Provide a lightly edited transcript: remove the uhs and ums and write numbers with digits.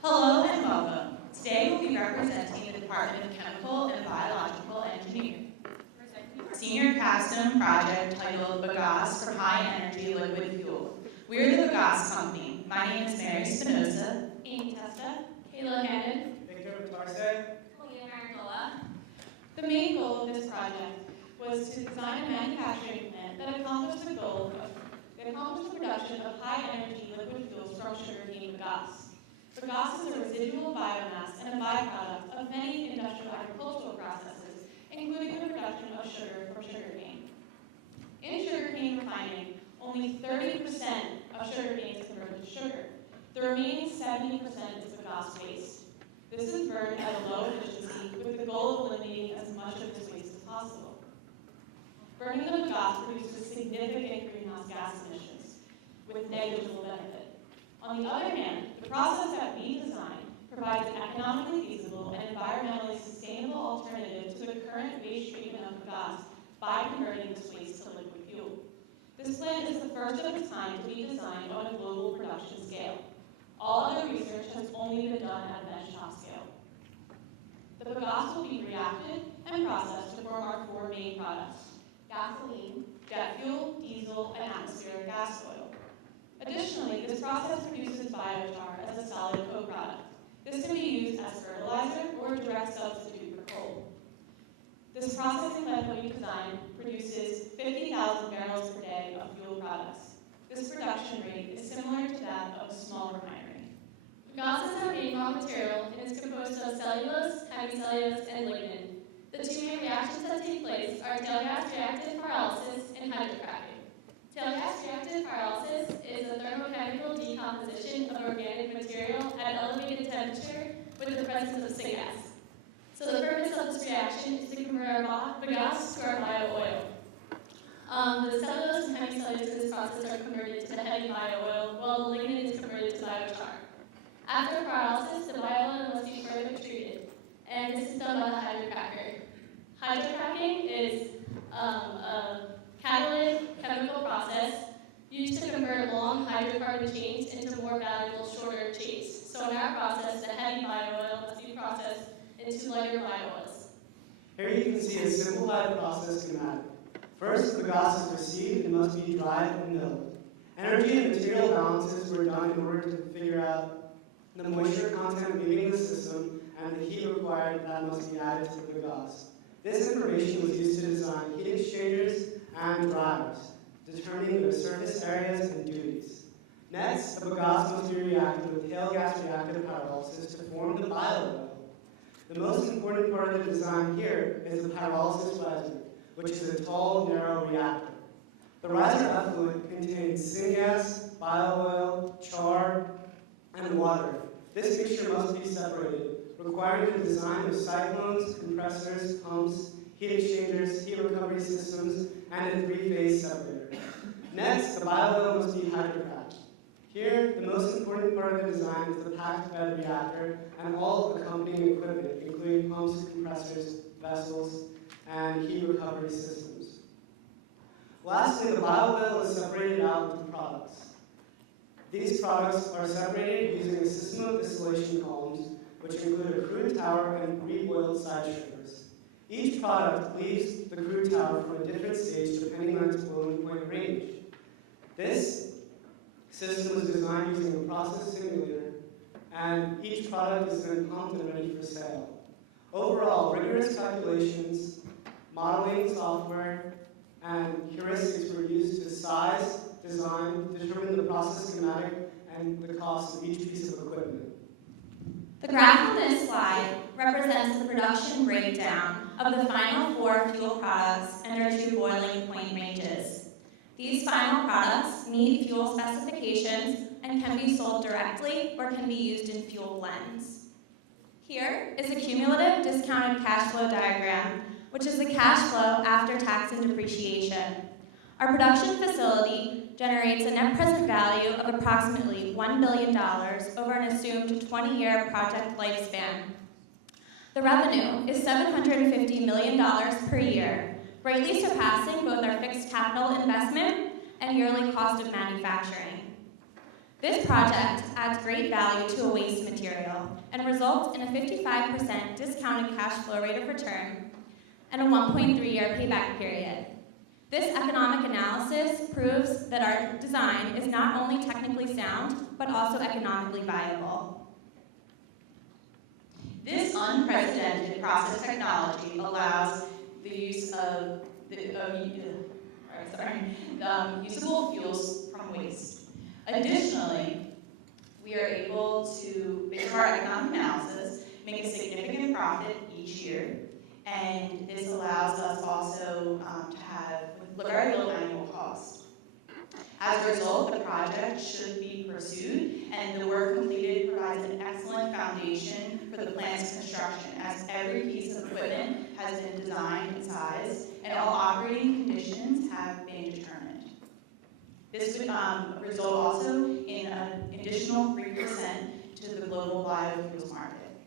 Hello and welcome. Today we'll be representing the Department of Chemical and Biological Engineering. Senior Capstone project titled BAGASSE for High Energy Liquid Fuel. We're the BAGASSE Company. My name is Mary Spinoza, Amy Testa, Kayla Hannon, Victor Tarse. Leah Marangola. The main goal of this project was to design a manufacturing plant that accomplished the production of high-energy liquid fuels from sugarcane bagasse. Bagasse is a residual biomass and a byproduct of many industrial agricultural processes, including the production of sugar from sugarcane. In sugarcane refining, only 30% of sugarcane is converted to sugar. The remaining 70% is bagasse waste. This is burned at a low efficiency with the goal of eliminating as much of this waste as possible. Burning the bagasse produces significant greenhouse gas emissions with negligible benefit. On the other hand, the process that we designed provides an economically feasible and environmentally sustainable alternative to the current waste treatment of bagasse by converting this waste to liquid fuel. This plant is the first of its kind to be designed on a global production scale. All other research has only been done at a benchtop scale. The bagasse will be reacted and processed to form our four main products: gasoline, jet fuel, diesel, and atmospheric gas oil. Additionally, this process produces biochar as a solid co-product. This can be used as fertilizer or a direct substitute for coal. This processing plant that we designed produces 50,000 barrels per day of fuel products. This production rate is similar to that of a small refinery. Bagasse is our main raw material and is composed of cellulose, hemicellulose, and lignin. The two main reactions that take place are tail gas reactive pyrolysis and hydrocracking. Tail gas reactive pyrolysis is a thermochemical decomposition of organic material at elevated temperature with the presence of syngas. So the purpose of this reaction is to convert our bagasse to our bio-oil. The cellulose and hemicellulose in this process are converted to heavy bio-oil, while the lignin is converted to biochar. After pyrolysis, the bio-oil must be further treated, and this is done by the hydrocracker. Hydrocracking is a catalytic chemical process used to convert long hydrocarbon chains into more valuable, shorter chains. So in our process, the heavy bio-oil must be processed into lighter bio-oils. Here you can see a simplified process schematic. First, the bagasse is received and must be dried and milled. Energy and material balances were done in order to figure out the moisture content leaving the system and the heat required that must be added to the bagasse. This information was used to design heat exchangers and dryers, determining their surface areas and duties. Next, the bagasse must be reacted with tail gas reactive pyrolysis to form the bio-oil. The most important part of the design here is the pyrolysis riser, which is a tall, narrow reactor. The riser effluent contains syngas, bio-oil, char, and water. This mixture must be separated, requiring the design of cyclones, compressors, pumps, heat exchangers, heat recovery systems, and a three-phase separator. Next, the bio-oil must be hydrocracked. Here, the most important part of the design is the packed bed reactor and all accompanying equipment, including pumps, compressors, vessels, and heat recovery systems. Lastly, the bio-oil is separated out into products. These products are separated using a system of distillation columns, which include a crude tower and pre-boiled side streamers. Each product leaves the crude tower from a different stage depending on its boiling point range. This system was designed using a process simulator, and each product is then pumped and ready for sale. Overall, rigorous calculations, modeling software, and heuristics were used to size, design, determine the process schematic, and the cost of each piece of equipment. The graph on this slide represents the production breakdown of the final four fuel products and their two boiling point ranges. These final products meet fuel specifications and can be sold directly or can be used in fuel blends. Here is a cumulative discounted cash flow diagram, which is the cash flow after tax and depreciation. Our production facility generates a net present value of approximately $1 billion over an assumed 20-year project lifespan. The revenue is $750 million per year, greatly surpassing both our fixed capital investment and yearly cost of manufacturing. This project adds great value to a waste material and results in a 55% discounted cash flow rate of return and a 1.3-year payback period. This economic analysis proves that our design is not only technically sound, but also economically viable. This unprecedented process technology allows the use of usable fuels from waste. Additionally, we are able to, based on our economic analysis, make a significant profit each year, and this allows us also to have very low annual cost. As a result, the project should be pursued, and the work completed provides an excellent foundation for the plant's construction, as every piece of equipment has been designed and sized, and all operating conditions have been determined. This would result also in an additional 3% to the global biofuels market.